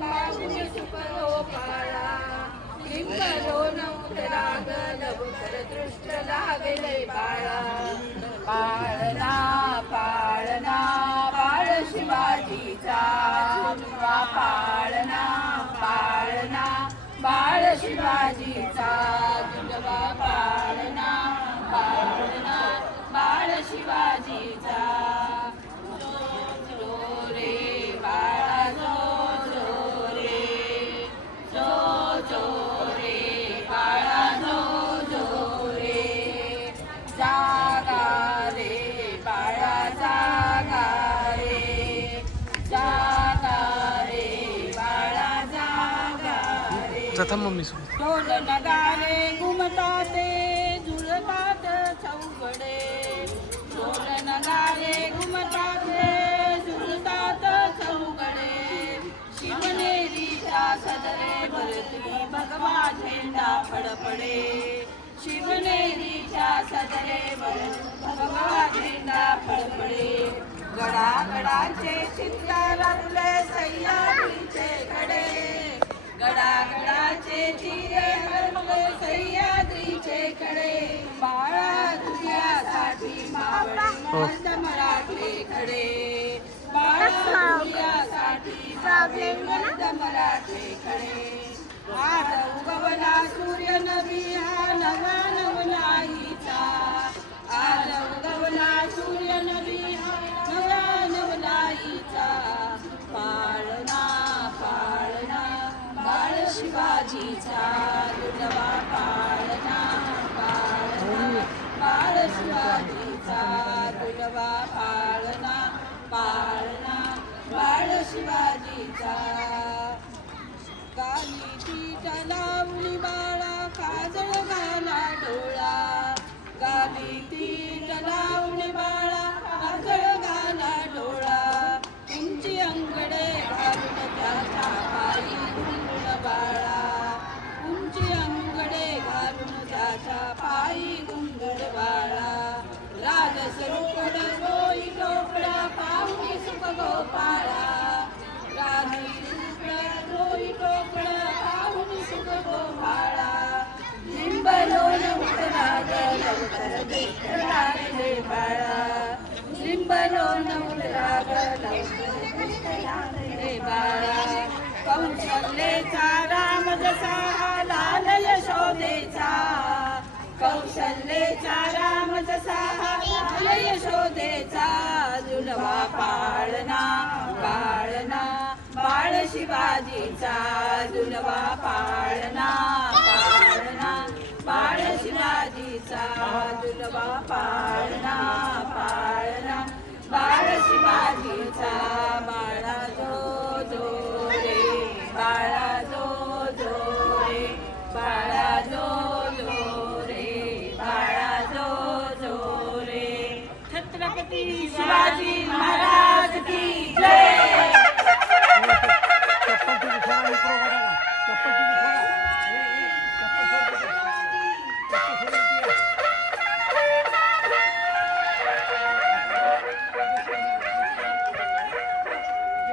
पाहुणे सुख गोपाळा लिंबलो नवराग लवकर दृष्ट लागले बाळा पाळणा पाळणा बाळ शिवाजीचा झुलवा पाळणा पाळणा बाळ शिवाजीचा झुलवा पाळणा पाळणा बाळ शिवाजीचा जो रे बाळा जो रे जो रे बाळा जो रे जागा रे बाळा जागा रे जागा रे बाळा जागा रे जाता मम्मी सोबत ढोल नगारे घुमतात झुलतात चौघडे ढोल नगारे घुमतात झुलतात चौघडे शिवनेरीच्या सदरे भरती भगवा झेंडा फडफडे शिवनेरीच्या सदरे भगवा झेंडा फडफडे गडागडाचे चित्ता लागले सह्याद्रीचे कडे गडागडाचे चिरे हरवले सह्याद्रीचे कडे बाळा तुझ्यासाठी मावळी मराठे खडे बाळा तुझ्यासाठी मराठे खडे आज उगवला सूर्य नवी हा नवा नवलाईचा आज उगवला सूर्य नवी हा नवा नवलाईचा पाळणा पाळणा बाळ शिवाजीचा दुलवा पाळणा पाळणा बाळ शिवाजीचा दुलवा पाळणा पाळणा बाळ शिवाजीचा काली पीठ लावली बाळा काजळ घाला डोळा काली पीठ लावली बाळा काजळ घाला डोळा उंची अंगडे घालून त्याच्या पायी घुंगुळ बाळा उंची अंगडे घालून त्याच्या पायी घुंगुळ बाळा राजस रोकड रोई टोपडा पाहुणी सुख गोपाळा राही रोई टोपडा पाहुणी सुख गोपाळा लिंबलो नवराग लवकर दृष्ट लागले बाळा लिंबलो नवराग लवकर दृष्ट लागले बाळा कौशल्येचा राम जसा लाल यशोदेचा कौशल्येचा राम जसा लाल यशोदेचा झुलवा पाळणा पाळणा बाळ शिवाजीचा झुलवा पाळणा पाळणा बाळ शिवाजीचा झुलवा पाळणा पाळणा बाळ शिवाजीचा बाळा जो रे बाळा जो रे बाळा जो